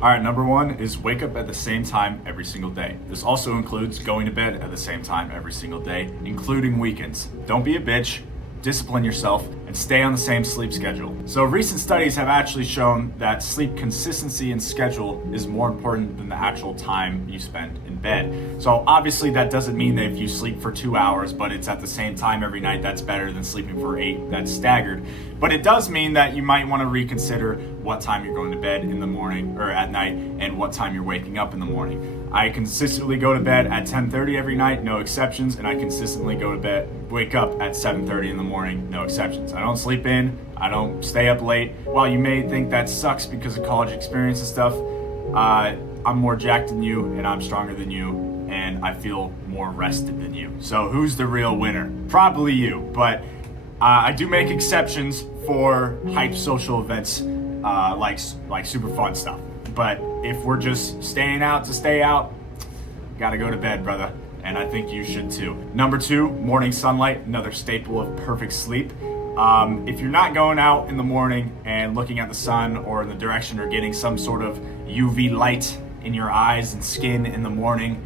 All right, number one is wake up at the same time every single day. This also includes going to bed at the same time every single day, including weekends. Don't be a bitch, discipline yourself, and stay on the same sleep schedule. So recent studies have actually shown that sleep consistency and schedule is more important than the actual time you spend in bed. So obviously that doesn't mean that if you sleep for 2 hours, but it's at the same time every night, that's better than sleeping for 8, that's staggered. But it does mean that you might want to reconsider what time you're going to bed in the morning or at night and what time you're waking up in the morning. I consistently go to bed at 10:30 every night, no exceptions, and I consistently wake up at 7:30 in the morning, no exceptions. I don't sleep in, I don't stay up late. While you may think that sucks because of college experience and stuff, I'm more jacked than you and I'm stronger than you and I feel more rested than you. So who's the real winner? Probably you, but I do make exceptions for hype social events like super fun stuff. But if we're just staying out to stay out, gotta go to bed, brother. And I think you should too. Number two, morning sunlight, another staple of perfect sleep. If you're not going out in the morning and looking at the sun or in the direction or getting some sort of UV light in your eyes and skin in the morning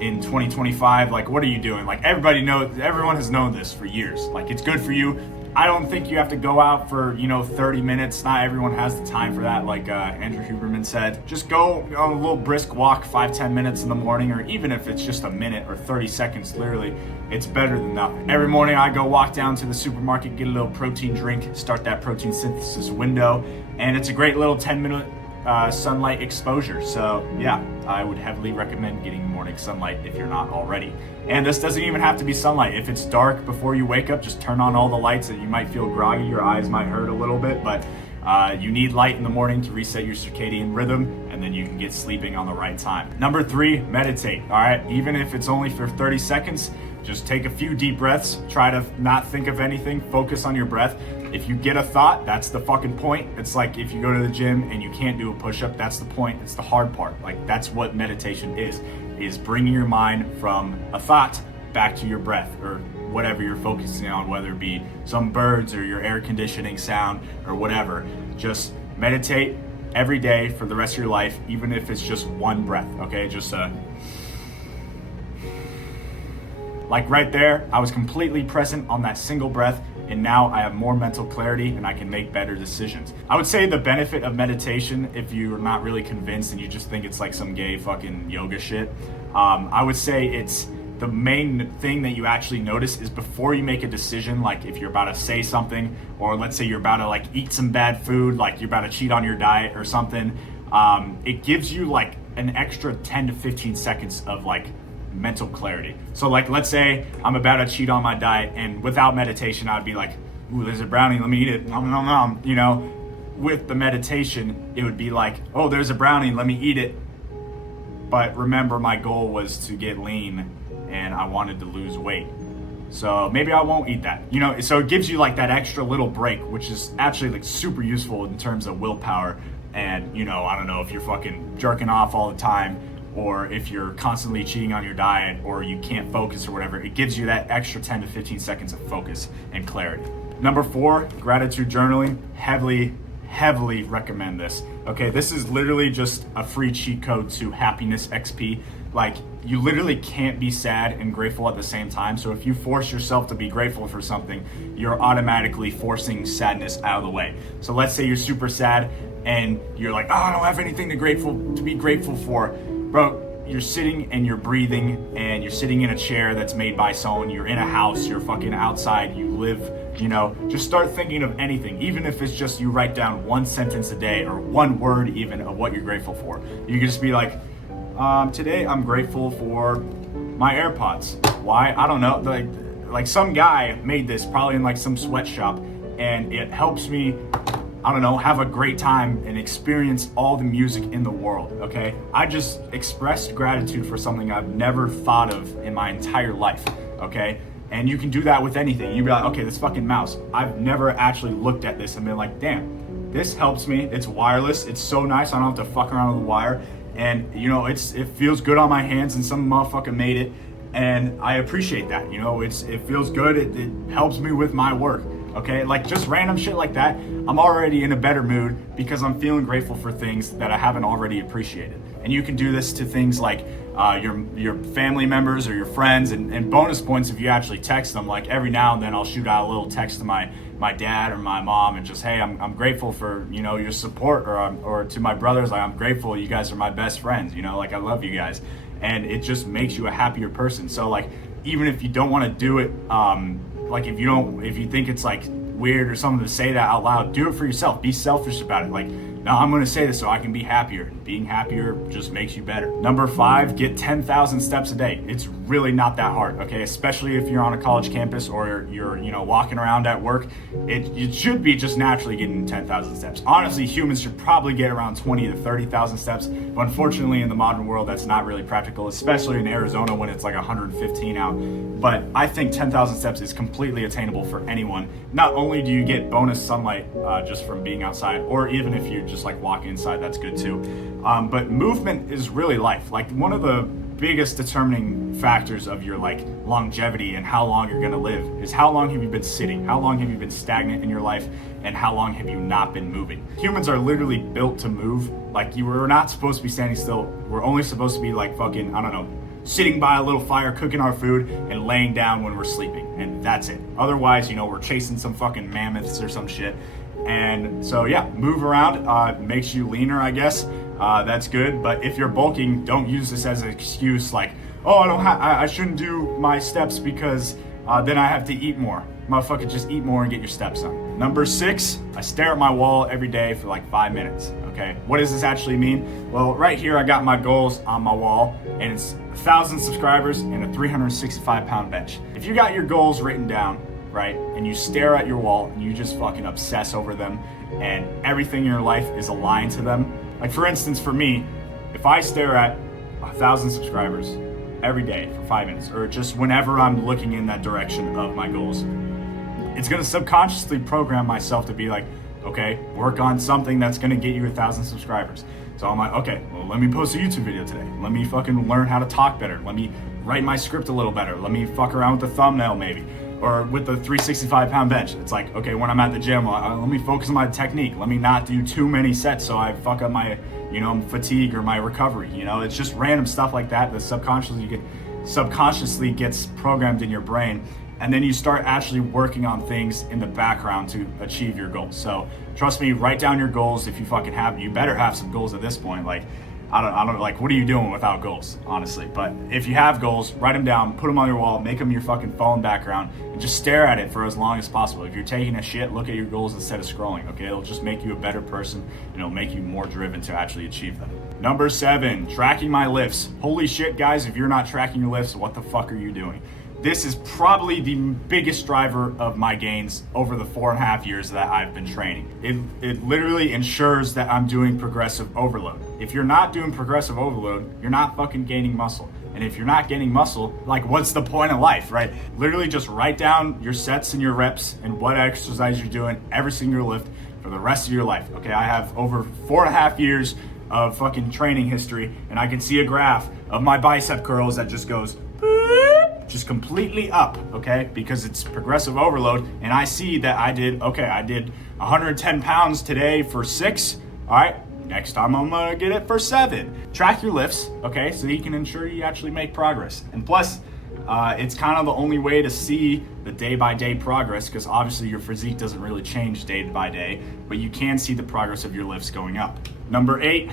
in 2025, like what are you doing? Like everyone has known this for years. Like it's good for you. I don't think you have to go out for 30 minutes. Not everyone has the time for that. Like Andrew Huberman said, just go on a little brisk walk 5-10 minutes in the morning, or even if it's just a minute or 30 seconds, literally, it's better than nothing. Every morning I go walk down to the supermarket, get a little protein drink, start that protein synthesis window, and it's a great little 10-minute sunlight exposure. So yeah, I would heavily recommend getting morning sunlight if you're not already. And this doesn't even have to be sunlight. If it's dark before you wake up, just turn on all the lights and you might feel groggy, your eyes might hurt a little bit, but you need light in the morning to reset your circadian rhythm, and then you can get sleeping on the right time. Number three, meditate, all right? Even if it's only for 30 seconds, just take a few deep breaths, try to not think of anything, focus on your breath. If you get a thought, that's the fucking point. It's like if you go to the gym and you can't do a push-up, that's the point. It's the hard part. Like that's what meditation is bringing your mind from a thought back to your breath or whatever you're focusing on, whether it be some birds or your air conditioning sound or whatever. Just meditate every day for the rest of your life, even if it's just one breath, okay? Just like right there, I was completely present on that single breath, and now I have more mental clarity and I can make better decisions. I would say the benefit of meditation, if you're not really convinced and you just think it's like some gay fucking yoga shit, I would say it's the main thing that you actually notice is before you make a decision, like if you're about to say something, or let's say you're about to like eat some bad food, like you're about to cheat on your diet or something, it gives you like an extra 10 to 15 seconds of like mental clarity. So like let's say I'm about to cheat on my diet, and without meditation I'd be like, ooh, there's a brownie, let me eat it, nom, nom, nom. With the meditation it would be like, oh, there's a brownie, let me eat it, but remember my goal was to get lean and I wanted to lose weight, so maybe I won't eat that. So it gives you like that extra little break, which is actually like super useful in terms of willpower. And I don't know if you're fucking jerking off all the time, or if you're constantly cheating on your diet, or you can't focus or whatever, it gives you that extra 10 to 15 seconds of focus and clarity. Number four, gratitude journaling. Heavily recommend this. Okay, this is literally just a free cheat code to happiness XP. Like, you literally can't be sad and grateful at the same time. So if you force yourself to be grateful for something, you're automatically forcing sadness out of the way. So let's say you're super sad and you're like, oh, I don't have anything to be grateful for. Bro, you're sitting and you're breathing and you're sitting in a chair that's made by someone, you're in a house, you're fucking outside, you live, just start thinking of anything. Even if it's just you write down one sentence a day or one word even of what you're grateful for. You can just be like, today I'm grateful for my AirPods. Why? I don't know. Like some guy made this probably in like some sweatshop, and it helps me, I don't know, have a great time and experience all the music in the world, okay? I just expressed gratitude for something I've never thought of in my entire life, okay? And you can do that with anything. You'd be like, okay, this fucking mouse, I've never actually looked at this and been like, damn, this helps me. It's wireless. It's so nice. I don't have to fuck around with the wire. And it feels good on my hands, and some motherfucker made it. And I appreciate that. It feels good. It helps me with my work. okay? Like just random shit like that, I'm already in a better mood because I'm feeling grateful for things that I haven't already appreciated. And you can do this to things like your family members or your friends, and bonus points if you actually text them. Like every now and then I'll shoot out a little text to my dad or my mom and just, hey, I'm grateful for, you know, your support, or to my brothers, like, I'm grateful, you guys are my best friends, you know, like I love you guys. And it just makes you a happier person. So like, even if you don't want to do it, like if you think it's like weird or something to say that out loud, do it for yourself. Be selfish about it. Like, no, I'm going to say this so I can be happier. Being happier just makes you better. Number 5, get 10,000 steps a day. It's really not that hard, okay? Especially if you're on a college campus or you're, you know, walking around at work. It should be just naturally getting 10,000 steps. Honestly, humans should probably get around 20 to 30,000 steps. But unfortunately, in the modern world, that's not really practical, especially in Arizona when it's like 115 out. But I think 10,000 steps is completely attainable for anyone. Not only do you get bonus sunlight just from being outside, or even if you just like walk inside, that's good too. But movement is really life. Like one of the biggest determining factors of your like longevity and how long you're gonna live is how long have you been sitting, how long have you been stagnant in your life, and how long have you not been moving. Humans are literally built to move. Like we're not supposed to be standing still. We're only supposed to be like fucking, I don't know, sitting by a little fire, cooking our food, and laying down when we're sleeping, and that's it. Otherwise, you know, we're chasing some fucking mammoths or some shit. And so yeah, move around, makes you leaner, I guess. That's good. But if you're bulking, don't use this as an excuse like, oh, I shouldn't do my steps because then I have to eat more. Motherfucker, just eat more and get your steps on. Number 6, I stare at my wall every day for like 5 minutes. Okay, what does this actually mean? Well, right here I got my goals on my wall, and it's 1,000 subscribers and a 365-pound bench. If you got your goals written down, right, and you stare at your wall and you just fucking obsess over them, and everything in your life is aligned to them. Like for instance, for me, if I stare at 1,000 subscribers every day for 5 minutes, or just whenever I'm looking in that direction of my goals, it's gonna subconsciously program myself to be like, okay, work on something that's gonna get you 1,000 subscribers. So I'm like, okay, well, let me post a YouTube video today. Let me fucking learn how to talk better. Let me write my script a little better. Let me fuck around with the thumbnail maybe. Or with the 365-pound bench. It's like, okay, when I'm at the gym, let me focus on my technique. Let me not do too many sets so I fuck up my, you know, fatigue or my recovery. You know, it's just random stuff like that that subconsciously gets programmed in your brain. And then you start actually working on things in the background to achieve your goals. So trust me, write down your goals. If you fucking have, you better have some goals at this point. Like, I don't like, what are you doing without goals, honestly? But if you have goals, write them down, put them on your wall, make them your fucking phone background, and just stare at it for as long as possible. If you're taking a shit, look at your goals instead of scrolling, okay? It'll just make you a better person, and it'll make you more driven to actually achieve them. Number 7, tracking my lifts. Holy shit, guys, if you're not tracking your lifts, what the fuck are you doing? This is probably the biggest driver of my gains over the 4.5 years that I've been training. It literally ensures that I'm doing progressive overload. If you're not doing progressive overload, you're not fucking gaining muscle. And if you're not gaining muscle, like what's the point of life, right? Literally just write down your sets and your reps and what exercise you're doing every single lift for the rest of your life, okay? I have over 4.5 years of fucking training history, and I can see a graph of my bicep curls that just goes just completely up, okay? Because it's progressive overload, and I see that I did 110 pounds today for 6, all right? Next time I'm gonna get it for 7. Track your lifts, okay? So you can ensure you actually make progress. And plus, it's kind of the only way to see the day-by-day progress, because obviously your physique doesn't really change day by day, but you can see the progress of your lifts going up. Number 8,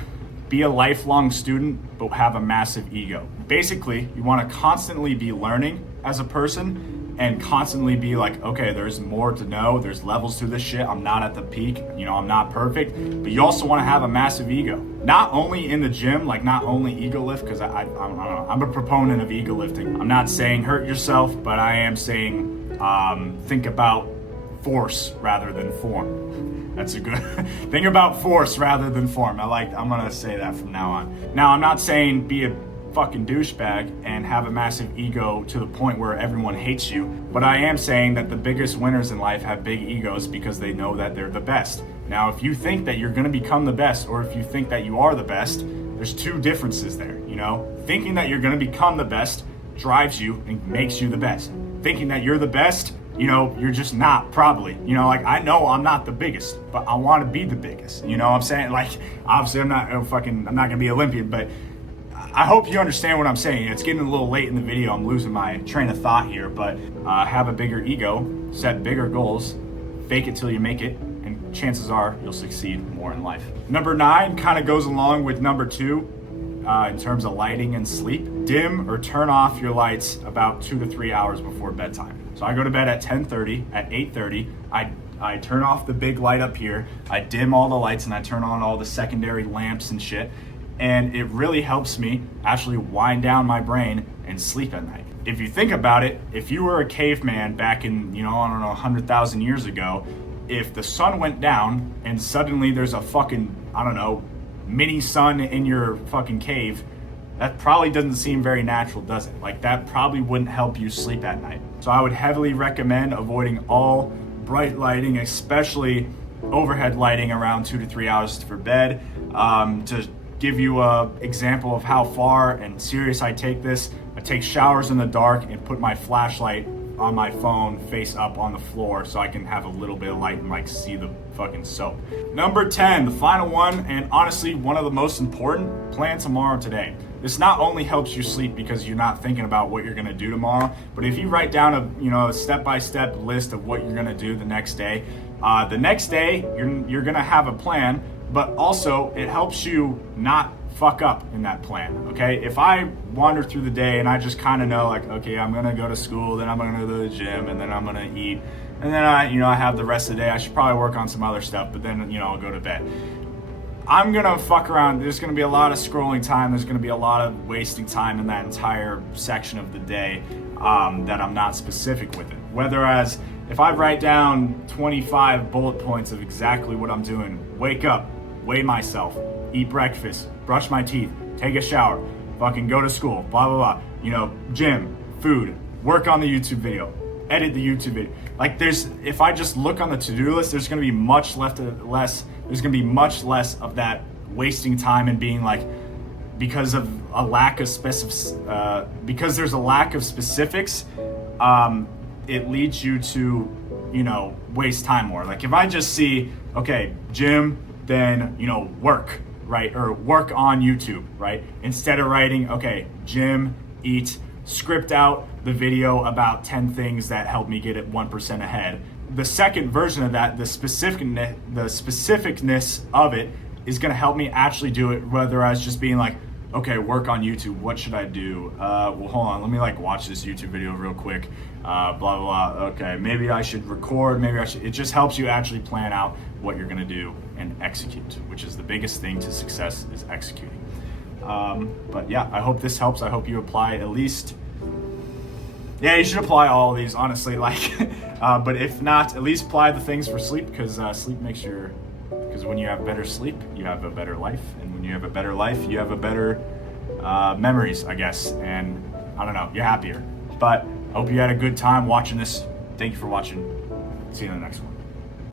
be a lifelong student, but have a massive ego. Basically, you want to constantly be learning as a person and constantly be like, okay, there's more to know. There's levels to this shit. I'm not at the peak. You know, I'm not perfect. But you also want to have a massive ego. Not only in the gym, like not only ego lift, because I don't know, I'm a proponent of ego lifting. I'm not saying hurt yourself, but I am saying think about force rather than form. That's a good think about force rather than form. I'm gonna say that from now on. Now, I'm not saying be a fucking douchebag and have a massive ego to the point where everyone hates you, but I am saying that the biggest winners in life have big egos because they know that they're the best. Now, if you think that you're gonna become the best, or if you think that you are the best, there's two differences there, you know? Thinking that you're gonna become the best drives you and makes you the best. Thinking that you're the best you know, you're just not, probably. You know, like, I know I'm not the biggest, but I want to be the biggest. You know what I'm saying? Like, obviously I'm not gonna be Olympian, but I hope you understand what I'm saying. It's getting a little late in the video. I'm losing my train of thought here, but have a bigger ego, set bigger goals, fake it till you make it, and chances are you'll succeed more in life. Number 9 kind of goes along with number 2 in terms of lighting and sleep. Dim or turn off your lights about 2 to 3 hours before bedtime. So I go to bed at 10:30. At 8:30, I turn off the big light up here. I dim all the lights and I turn on all the secondary lamps and shit. And it really helps me actually wind down my brain and sleep at night. If you think about it, if you were a caveman back in, you know, I don't know, 100,000 years ago, if the sun went down and suddenly there's a fucking, I don't know, mini sun in your fucking cave, that probably doesn't seem very natural, does it? Like, that probably wouldn't help you sleep at night. So I would heavily recommend avoiding all bright lighting, especially overhead lighting around 2 to 3 hours for bed. To give you a example of how far and serious I take this, I take showers in the dark and put my flashlight on my phone face up on the floor so I can have a little bit of light and like see the fucking soap. Number 10, the final one, and honestly one of the most important, plan tomorrow today. This not only helps you sleep because you're not thinking about what you're gonna do tomorrow, but if you write down a step-by-step list of what you're gonna do the next day you're gonna have a plan, but also it helps you not fuck up in that plan, okay? If I wander through the day and I just kind of know, like, okay, I'm gonna go to school, then I'm gonna go to the gym, and then I'm gonna eat, and then I have the rest of the day, I should probably work on some other stuff, but then, I'll go to bed. I'm gonna fuck around. There's gonna be a lot of scrolling time. There's gonna be a lot of wasting time in that entire section of the day that I'm not specific with it. Whereas if I write down 25 bullet points of exactly what I'm doing, wake up, weigh myself, eat breakfast, brush my teeth, take a shower, fucking go to school, blah, blah, blah, gym, food, work on the YouTube video, edit the YouTube video. Like, if I just look on the to-do list, there's gonna be much less of that wasting time and being like, because there's a lack of specifics, it leads you to, waste time more. Like, if I just see, okay, gym, then, work, right? Or work on YouTube, right? Instead of writing, okay, gym, eat, script out the video about 10 things that help me get it 1% ahead. The second version of that, the specificness of it is gonna help me actually do it, whether I was just being like, okay, work on YouTube, what should I do? Well, hold on, let me watch this YouTube video real quick, blah, blah, blah. Okay, maybe I should record, it just helps you actually plan out what you're gonna do and execute, which is the biggest thing to success, is executing. But yeah, I hope this helps. I hope you apply at least, you should apply all of these, honestly, but if not, at least apply the things for sleep, because sleep because when you have better sleep, you have a better life, and when you have a better life, you have a better memories, I guess, and I don't know, you're happier. But I hope you had a good time watching this. Thank you for watching. See you in the next one.